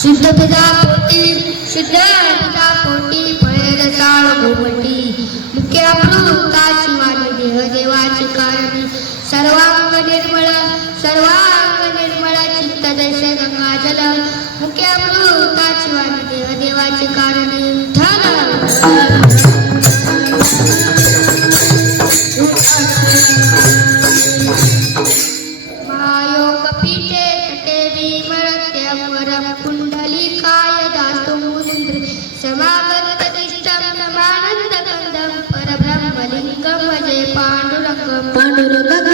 शुद्ध पिता पोटी फळे रसाळ घोमटी मुख्य अमृताची वाणी देह देवाची कारणी सर्वांग निर्मळ चित्त जैसे गंगा जल मुख्य अमृताची वाणी देह देवाची कारणी महायोग पीठे तटे विमळत्यवरं कुंडलिकाय दातुं मुनिन्द्र समागततिष्ठं नमानन्दकन्दं परब्रह्मलिङ्गं भजे पाण्डुरङ्गं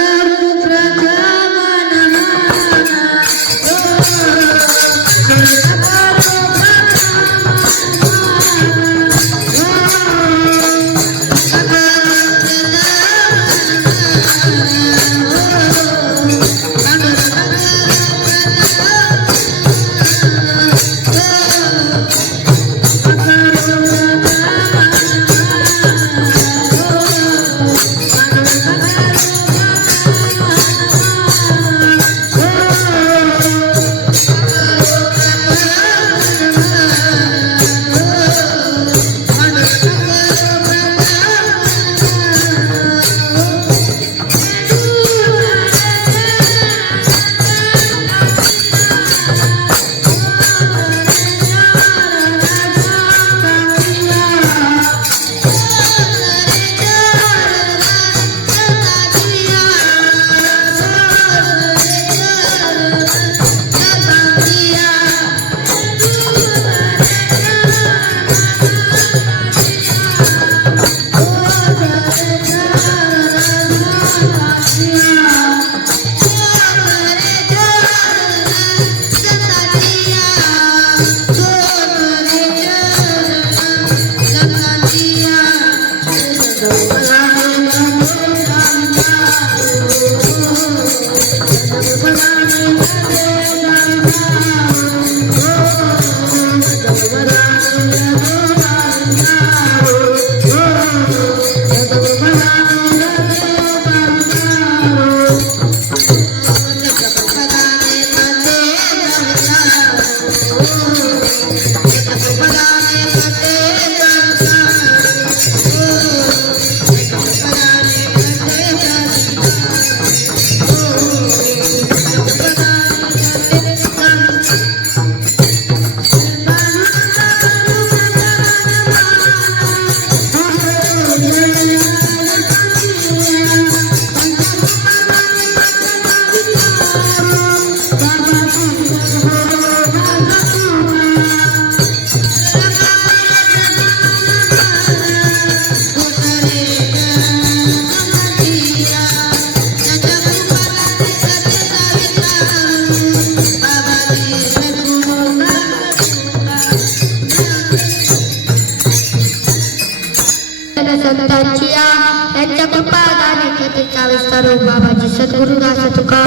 त्यांच्या कृपादाने कथेचा विस्तार बाबाजी सद्गुरुदास तुका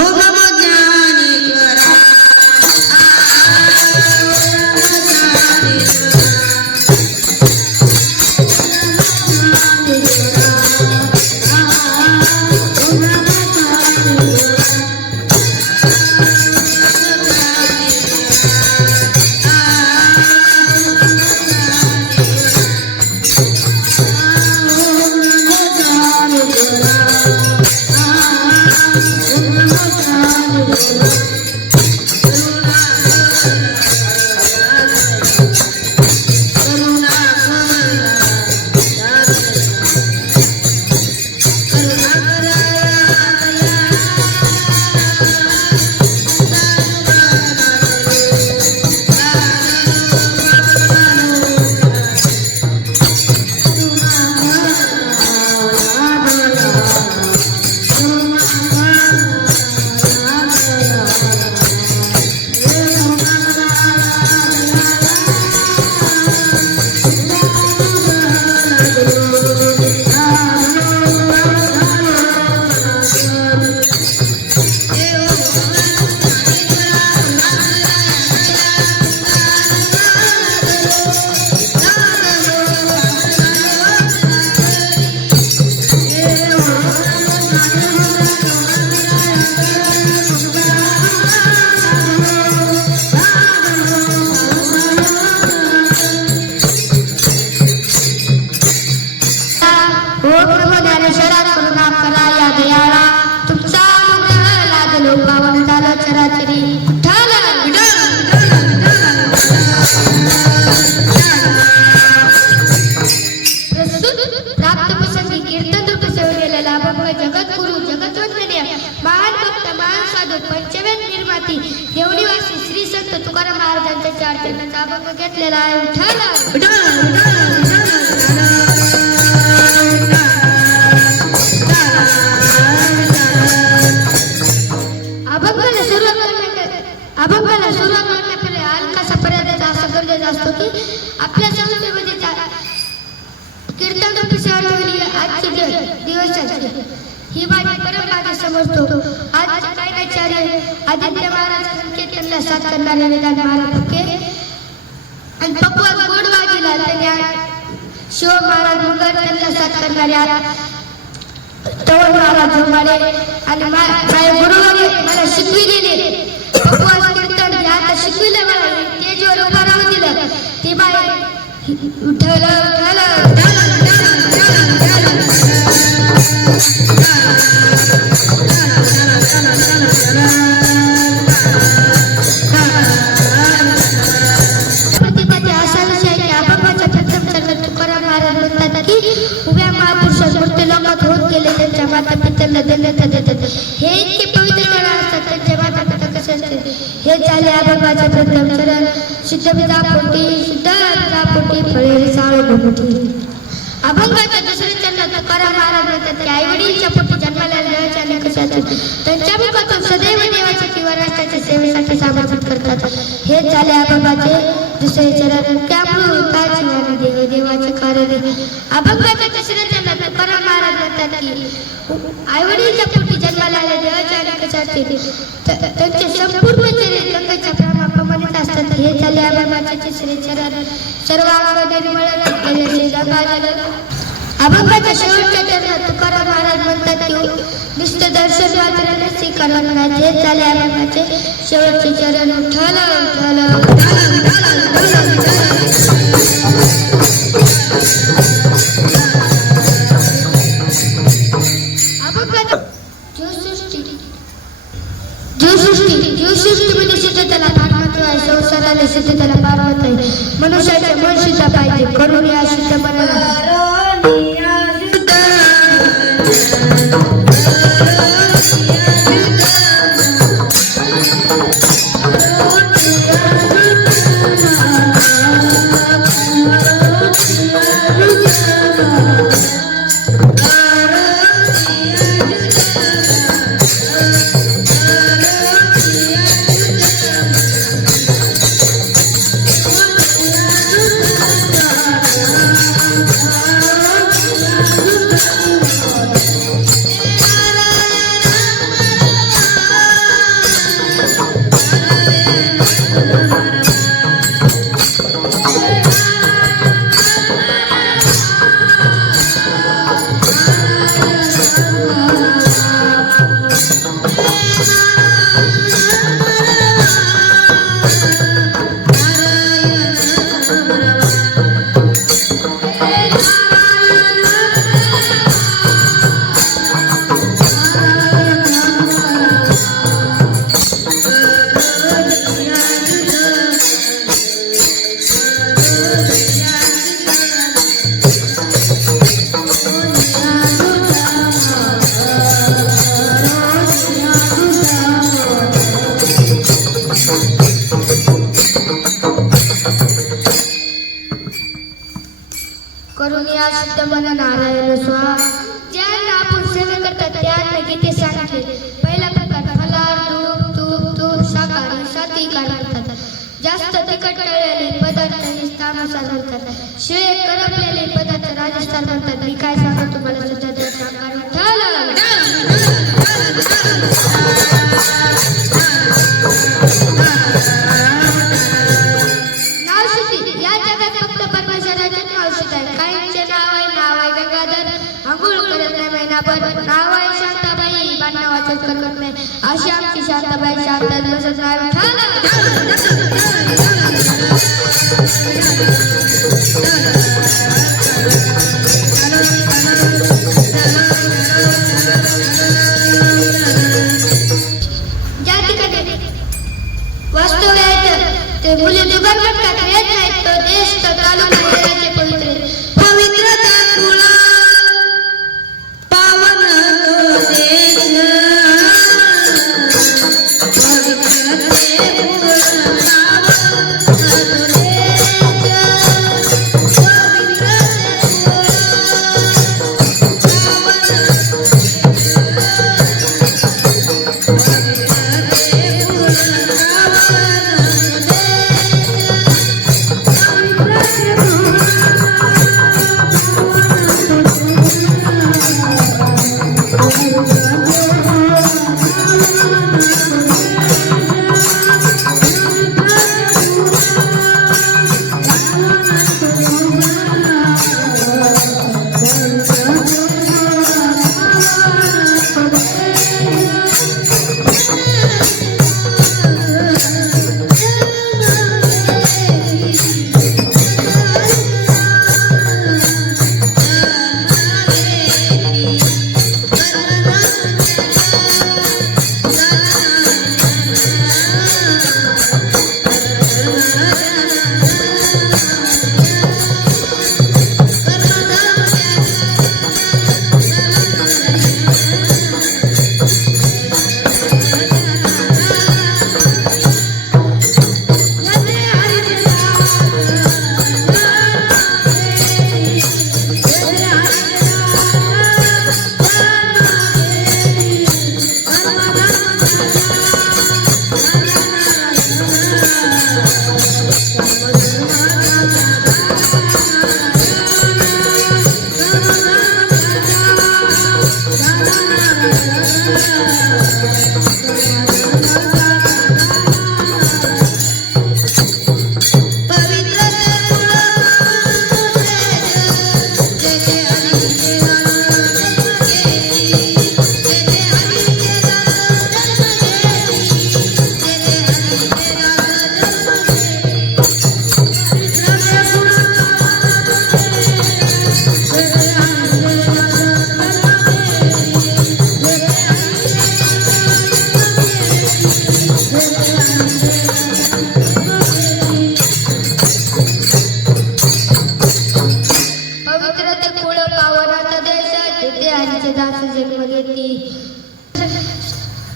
Oh, कीर्तनाचा अभंग घेतलेला आहे. अभंगाला सुरुवात करण्यापूर्वी हलकासा पर्यायाचा असा गरजेचा असतो की आपल्या संस्कृतीमध्ये कीर्तन रूपी सहली आजचे दिवसाची ही माझी परंपरा समजतो. आज कैकाचार्य आदित्य महाराज कीर्तनला साथ करणारे वेदांत महाराज फुके आणि पक्वात गोड वाजीला त्यांनी शिव महाराज मुगर त्यांना साथ करणारे तवण महाराज झोमाडे आणि माझ्या गुरुवारी मला शिकविलेले पक्वास कीर्तन हे आता शिकविले मला स्टेजवर उभा राहून दिलं ते बाय उठल प्रतिपदी असा विषय की अभंगाच्या प्रथम चरणात तुकाराम महाराज म्हणतात की उभ्या महापुरुषास मृत्यू लोकात होत गेले त्यांच्या माता पित्यांना धन्यता देतात. हे इतके पवित्र वेळा असतात त्यांच्या माता पिता कसे असते हे झाले अभंगाचे प्रथम चरण. शुद्ध पोटी फळे साळ घुमटी. अभंगाच्या दुसरे चरणात तुकाराम महाराज म्हणतात की आई वडीलच्या पोटी जन्माला आलेल्या आणि कशाचे त्यांच्या मुखातून सदैव देवाच्या किंवा राष्ट्राच्या सेवेसाठी समर्पित करतात. हे झाले अभंगाचे दुसरे चरण. त्यामुळे देवाचे कार्य. अभंगाच्या तिसऱ्या चरणात तुकाराम महाराज म्हणतात की आई वडीलच्या पोटी जन्माला आलेल्या देवाच्या आणि कशाचे त्यांचे संपूर्ण शरीर गंगेच्या प्रमाणाप्रमाणित असतात. हे झाले अभंगाचे तिसरे चरण. सर्व अभंगाच्या शेवटच्या चरणात तुकाराम महाराज म्हणतात की नुसतं दर्शन मात्र नसते कारण हे झाले अभंगाचे शेवटचे चरण. जीवसृष्टीमध्ये सिद्धतेला फार महत्व आहे. संसाराला सिद्धतेला फार महत्व आहे. मनुष्याच्या मन सिद्ध पाहिजे करून या सिद्ध बनायला करून या शुद्ध मन नारायण स्वा. ज्यांना आपण सेवा करतात त्यांना गीते सांगितले. पहिला प्रकार फलाहार तूप शाकाहारी सात्विक म्हणतात. जास्त तिखट तळलेले पदार्थ तामसार म्हणतात. शिळे करपलेले पदार्थ राजस्थान म्हणतात. मी काय सांगतो तुम्हाला सुद्धा ते सांगा. नावशुद्धी या जगात फक्त परमेश्वराचे नावशुद्ध आहे. काहींचे नाव आहे गंगाधर आंघोळ करत नाही महिनाभर. नाव आहे शांताबाई बांधणं वाचत करत नाही. अशी आमची शांताबाई शांतात बसत ज्या ठिकाणी वास्तव ते मुली दुगार करतात येत नाहीत तो देश तर चालू नाही पवित्र पवित्रता तुला पावन तो देश पवित्रते पूर्ण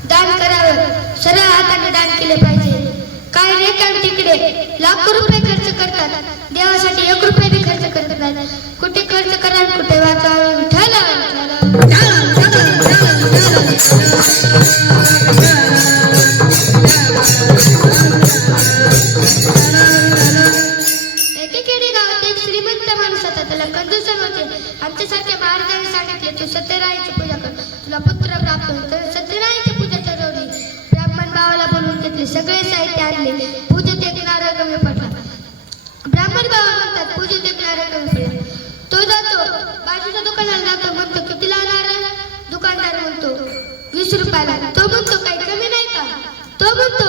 दान करावं, सरळ हाताने दान केले पाहिजे. काही रेखान तिकडे लाखो रुपये खर्च करतात, देवासाठी 1 रुपया बी खर्च करत नाही. कुठे खर्च करा कुठे वाचावं. एकेकाळी गावात एक श्रीमंत माणूस होता, त्याला कंजूस होते. आमच्यासारख्या महाराजांनी सांगितले, तू सत्यनारायणाची पूजा कर, तुला पुत्र प्राप्त होईल. तर सत्यनारायणाची पूजा ठरवली. ब्राह्मण भावाला बोलवून घेतले, सगळे साहित्य आणले. पूजेत एक नारळ कमी पडला. ब्राह्मण भाव म्हणतात, पूजेत एक नारळ कमी पडला. तो जातो बाजूच्या दुकानाला जातो, म्हणतो कितीला नारळ? दुकानदार म्हणतो 20 रुपयाला. तो म्हणतो काही कमी नाही का? तो म्हणतो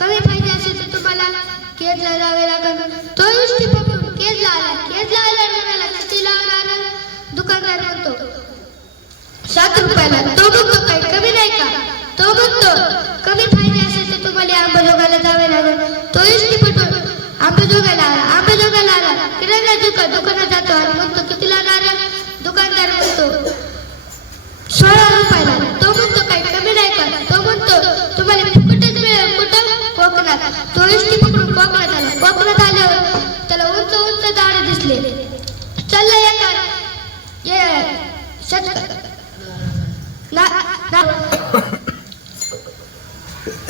कमी पाहिजे असेल तर तुम्हाला केजला जावे लागेल. तो युष्टी पकडून केजला आला. केजला आला म्हणाला कितीला नारळ? दुकानदार म्हणतो 7 रुपयाला. तो म्हणतो काही कमी नाही का? तो म्हणतो कमी पाहिजे असेल तर तुम्हाला अंबाजोगाईला जावे लागेल. तो युष्टी पकडून अंबाजोगाईला आला. अंबाजोगाईला आला किराणा दुकानात जातो आणि म्हणतो कितीला नारळ? दुकानदार म्हणतो 16 रुपयाला. तो म्हणतो काही कमी नाही का? तो म्हणतो तुम्हाला फुकटच मिळेल. कुठं? कोकणात. तो युष्टी पकडून कोकणात आला. कोकणात आल्यावर त्याला उंच उंच झाडे दिसले. चालला एका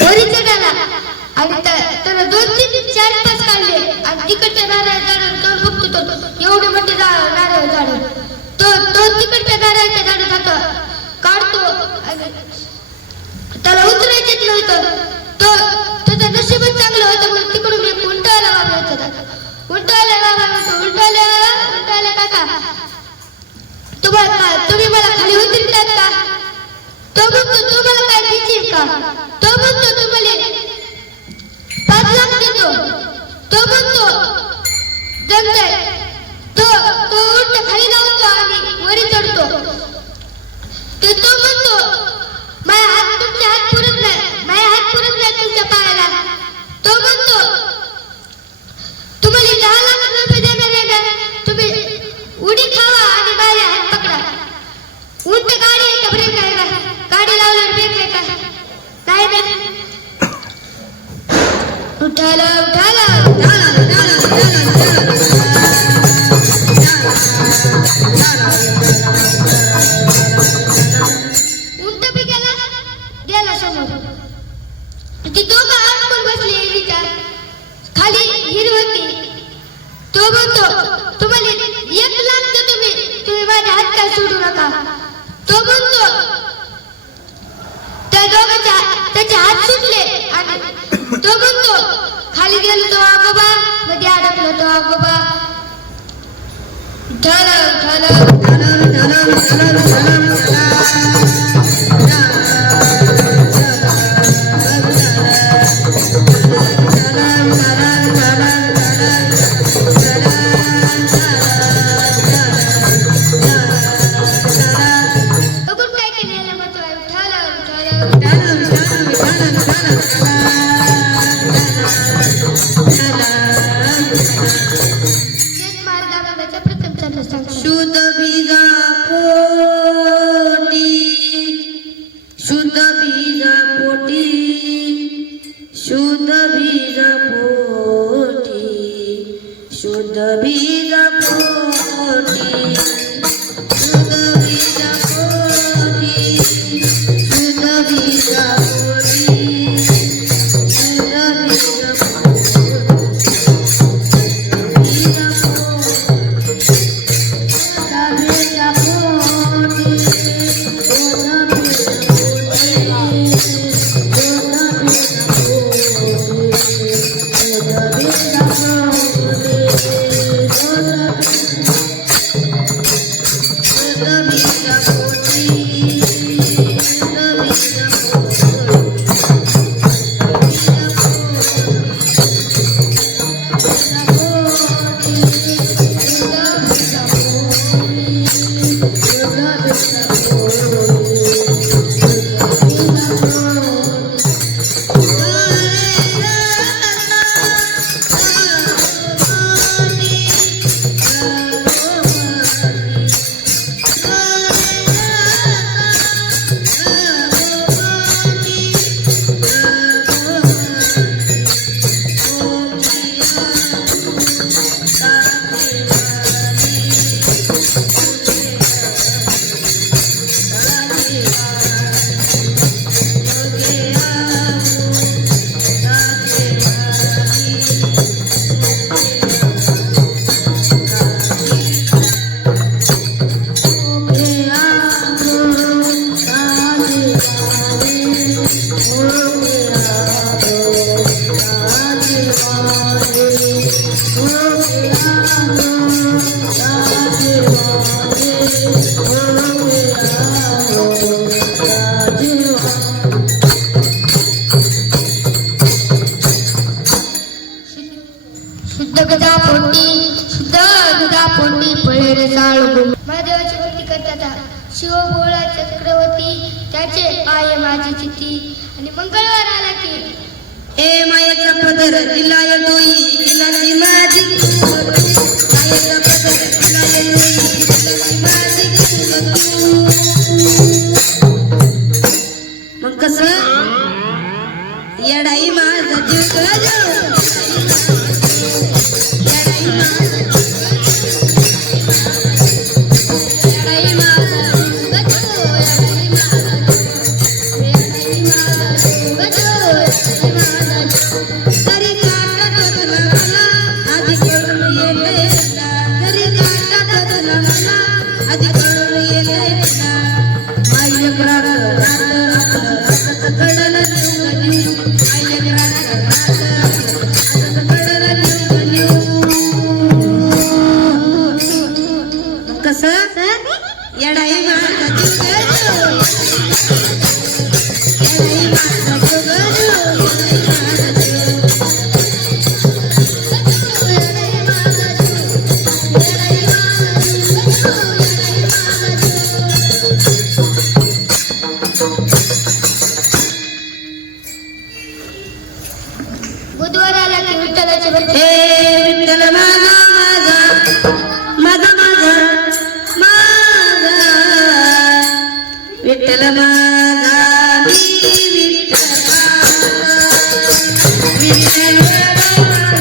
वरी चढाला आणि त्याला 2, 3, 4 तास काढले आणि तिकडच्या नारळ झाडावर जाऊन बघतो. तो एवढे मोठे नारळ झाड. तो तिकडच्या नारळाच्या झाड जातो, काढतो आणि त्याला उतरायचेच नव्हतं. त्याचं नशीबच चांगलं होतं म्हणून तिकडून एक उलटायला बाबा येतात. उलटायला बाबा म्हणतो उलटायला काका तुम्ही मला खाली उतरतात का? तो म्हणतो तुम्हाला काय देशील का? तो म्हणतो तुम्हाला 5 लाख देतो. तो म्हणतो जमतंय. तो उलट खाली लावतो आणि वरी चढतो. तो म्हणतो तुमचे हात पुरत नाही तुमच्या पायाला. तो म्हणतो तुम्हाला 10 लाख रुपये देणार आहे का? तुम्ही उडी खावा आणि माझे हात पकडा. उलट गाडी आहे का ब्रेक आहे का? गाडी लावल्यावर ब्रेक आहे का? नाही ना. उठाला उलट बी गेला समोर. ती दोघं अडकून बसले विहिरीच्या खाली. हिर होती. तो म्हणतो तुम्हाला 1 लाख देतो तुम्ही माझे हात काय सोडू नका. तो म्हणतो त्या दोघांच्या त्याचे हात सुटले आणि तो म्हणतो खाली गेलो तो आगोबा, मध्ये अडकलो तो आगोबा. Hello. तेच मार्गाबाबाच्या प्रथम चरण सांगा. शुद्ध बीजा पोटी शुद्ध बीजा पोटी शुद्ध बीजा पोटी शुद्ध बीजा पोटी शुद्ध बीजा पोटी शुद्ध बीजा पोटी शुद्ध बीजा शुद्ध गदा पोटी शुद्ध गदा पोटी पळेर साळ महादेवाची भक्ती करतात. शिव भोळा चक्रवर्ती त्याचे पाय माझी चिती आणि मंगळवार आला की ए मायेचा पदर दिलाय डोई दिलाची माझी मायेचा पदर दिलाय डोई दिलाची माझी मग कसं येडाई माझा जीव गजो येडाई माझा येडाई माझा गजो येडाई माझा येडाई माझा गजो तरी काटत तुला मला आधी कळून येते ना तरी काटत तुला मला आधी कळून येते ना माझ्या घरात रात आपलं असंच कडलं निवगणी माझ्या घरात रात आपलं असंच कडलं निवगणी कसं येडाई माझा जीव गजो येडाई माझा जीव गजो येडाई माझा जीव बुधवार आला की विठ्ठलाची भक्ती हे विठ्ठल माझा माझा माझा माझा माझा विठ्ठल माझा मी विठ्ठला विठ्ठल माझा माझा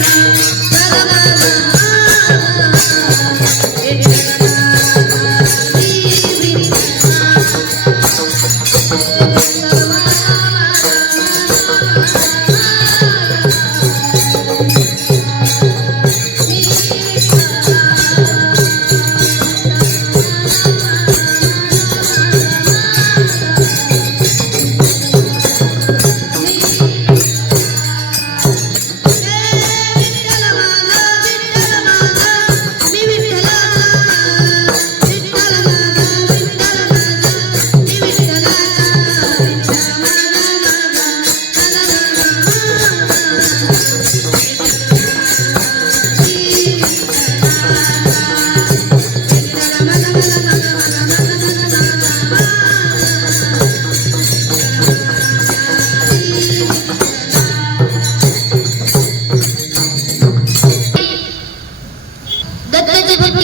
विठ्ठल माझा मी विठ्ठल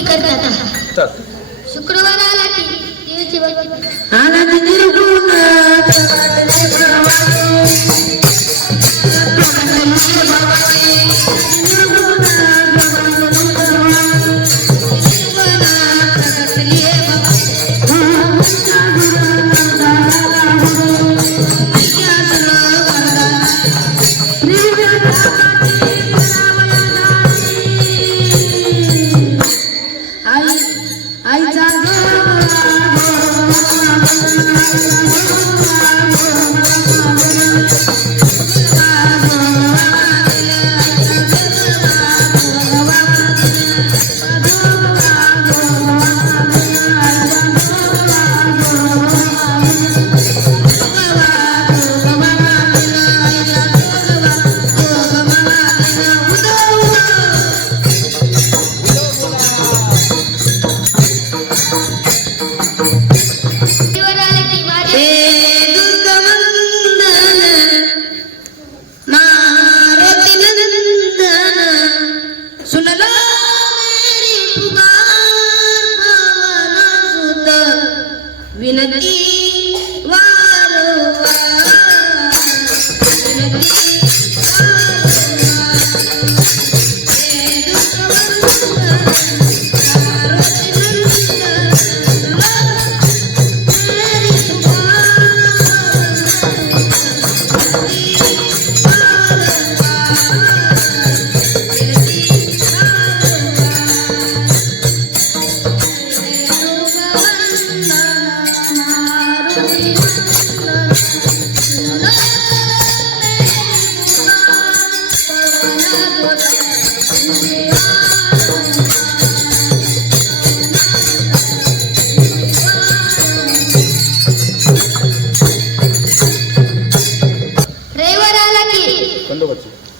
करतात. चल. शुक्रवार आला की देवीची भक्ती. आनंद निर्गुण प्रगटले भवानी. विनती वारंवार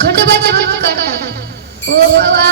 खंडोबाची भक्ती करतात. ओ बाबा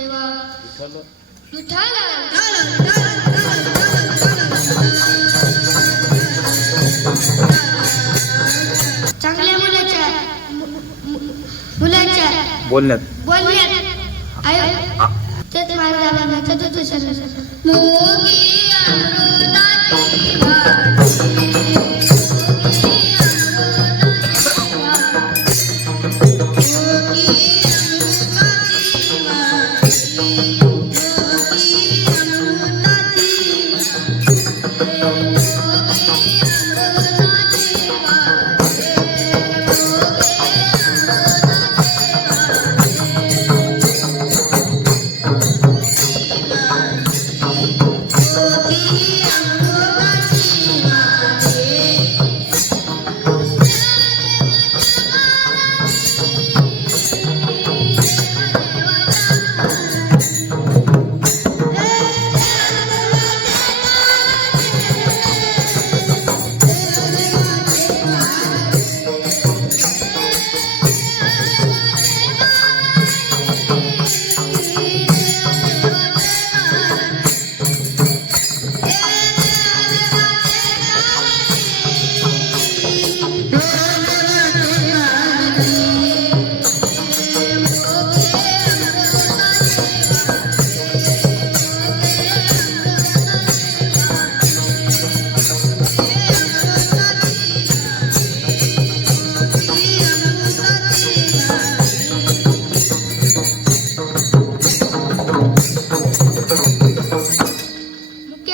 देवा विठ्ठल चांगल्या मुलाच्या बोलण्यात आयो तेच माझ्या बाबांचा तो शरण मोगी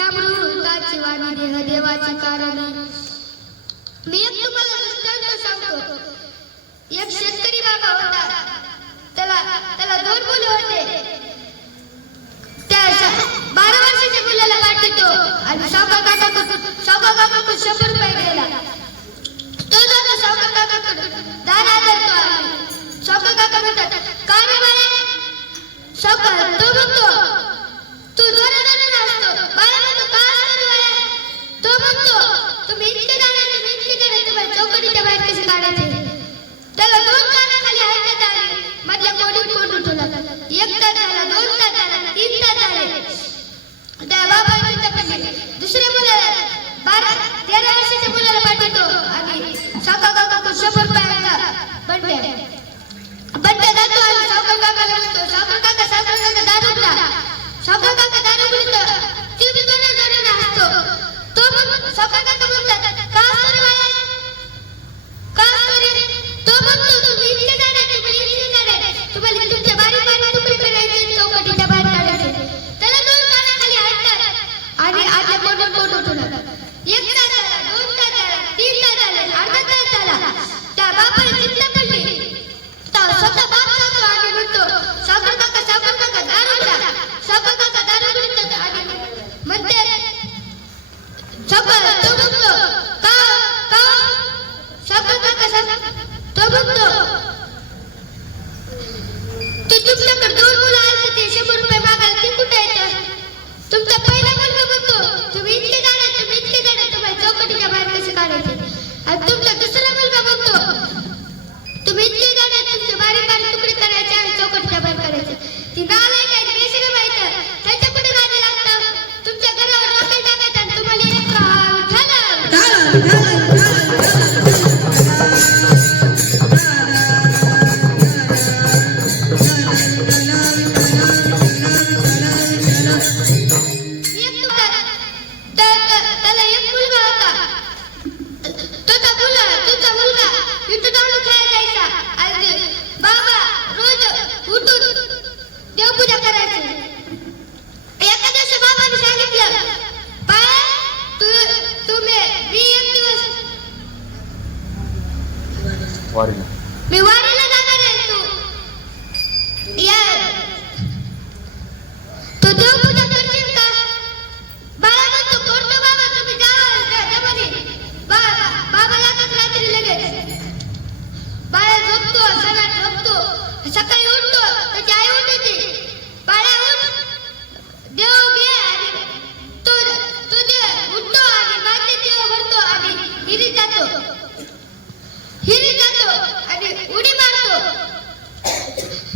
अमृताची वाणी एक शेतकरी बाबा होता त्याला दोन मुलं होते त्या 12 वर्षाच्या मुलाला पाठवतो आणि सावकार काकाकडून 100 रुपये गेला तो जातो सावकार काकाकडून 10,000 देतो आणि सावकार काका म्हणतात का रे बाळा सावकार तो म्हणतो तू जोरा असतो बाळा म्हणतो का असतो बाळा तो म्हणतो तुम्ही इतके तुम्हाला चौकटीच्या बाहेर कसे काढायचे त्याला 2 कानाखाली ऐकत आले मधल्या कोडीत कोड उठवला 1 तास झाला 2 तास झाला 3 तास झाले त्या बाबाने पडले दुसऱ्या मुलाला 13 वर्षाच्या मुलाला पाठवतो आणि सावकार काका 100 रुपयाचा बंट्या जातो आणि सावकार काकाला म्हणतो सावकार काका दारू उडला सावकार काका दारू उडतो ती बी दोन असतो तो मग सावकार काका म्हणतात का असतो रे बाळा का असतो रे तो म्हणतो तुम्ही इतके जाणे तुम्हाला तुमच्या बारी तुकडे करायचे चौकटीच्या बाहेर काढायचे त्याला 2 कानाखाली हाणतात आणि आतल्या कोण उठवला 1 तास झाला 2 तास झाला 3 तास झाले अर्धा तास झाला त्या बापाला चिंता पडली तर स्वतः बाप जातो आणि म्हणतो सावकार काका दारू उडला सावकार काका दारू उडतात आणि म्हणते सावकार तो म्हणतो का सावकार काका तो म्हणतो ते तुमच्याकडे 2 मुलं आहेत ते 100 रुपये मागायला ते कुठे येतात तुमचा पहिला मुलगा म्हणतो तुम्ही इतके जाणे तुम्हाला चौकटीच्या बाहेर कसे काढायचे आणि तुमचा दुसरा मुलगा म्हणतो तुम्ही इतके जाणे तुमचे बारीक तुकडे करायचे आणि चौकटीच्या बाहेर काढायचे ती नालायक आहे बेसिक माहिती त्याच्या पुढे गाडी लागतं तुमच्या घरावर रॉकेल टाकायचं आणि तुम्हाला त्याला एक मुलगा होता तुझा मुलगा विठू दांडू खेळायला जायचा आणि बाबा रोज उठून देवपूजा करायची एका दिवशी बाबाने सांगितलं बाळा तुम्ही मी एक दिवस मी वारीला जाणार आहे तू या तो देवपूजा करशील का बाळा म्हणतो करतो बाबा तुम्ही बाबा लागत रात्री लगेच बाळा झोपतो सकाळी झोपतो सकाळी उठतो त्याची आई उठते बाळा उठ देव घे आणि तो देव उठतो आणि माते देव भरतो आणि हिरीत जातो आणि उडी मारतो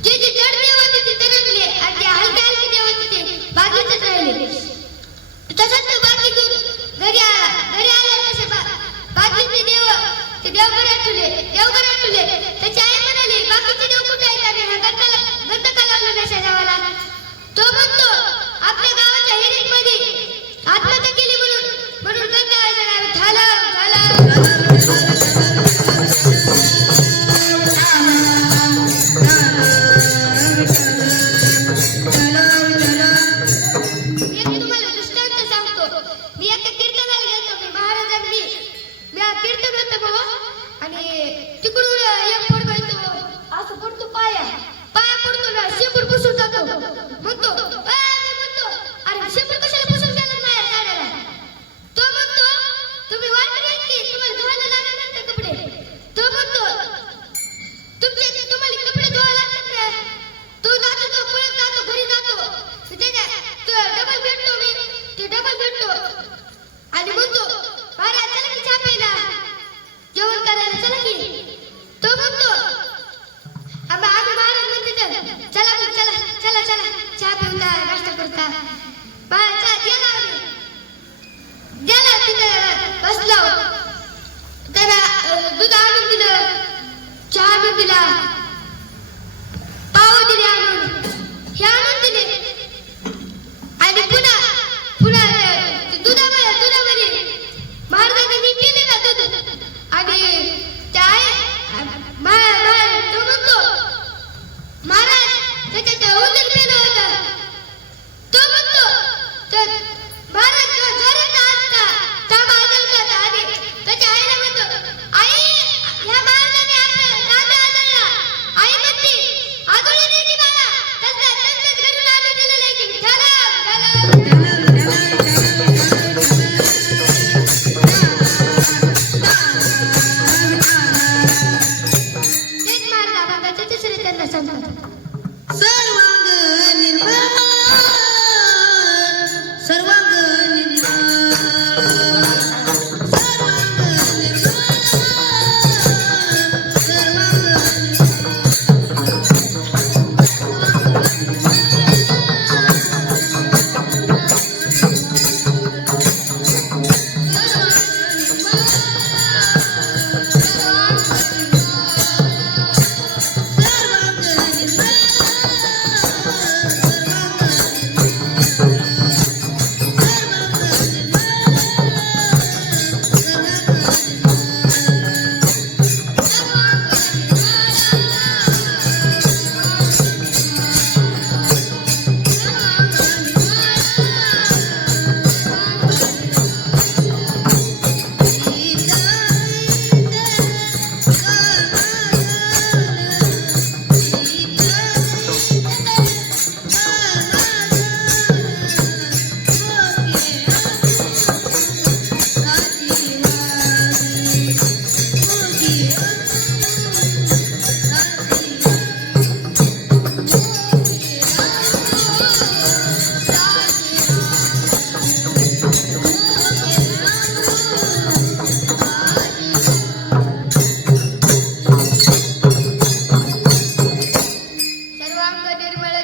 जी जड देव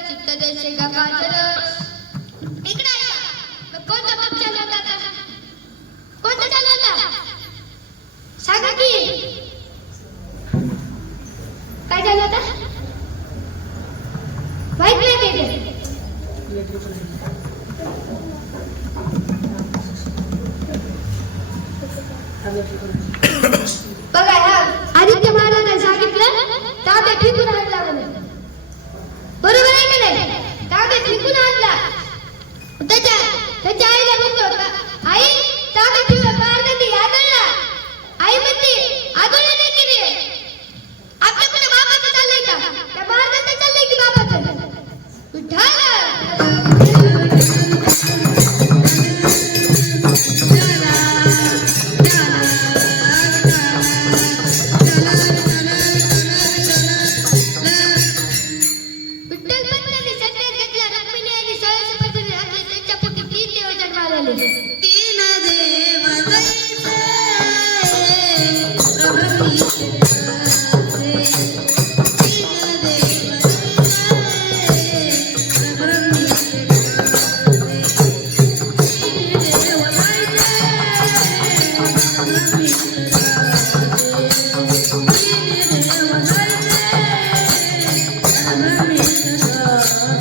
चित्त देशे गंगाधर. इकडे आहे का? मग कोणता पक्ष चालवता आता? कोणता चालवता? सांगा की. काय चालवता? माहित नाही काय ते? बघा ह्या आदित्य महाराजांनी सांगितलं तांबे फेकून आणला म्हणून. बरोबर आहे की नाही? तांबे फेकून आणला. त्याच्या आईला म्हणतो का, आई तांबे फेकून पार्वती आदळला. आई म्हणते आदळला नाही की रे. आपल्या कुठे बापाचं चाललंय का? त्या महाराजांचं चाललंय की बापाचं? विठ्ठल पंतांनी संन्यास घेतला. रुक्मिणी आणि सहस्रपतीने घातले. त्यांच्या पोटी 3 देव जन्माला आले. तीन देव जैसे प्रभवी जैसे. तीन देव जैसे प्रभवी जैसे. तीन देव जैसे प्रभवी जैसे. तीन देव जैसे प्रभवी जैसे.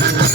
मला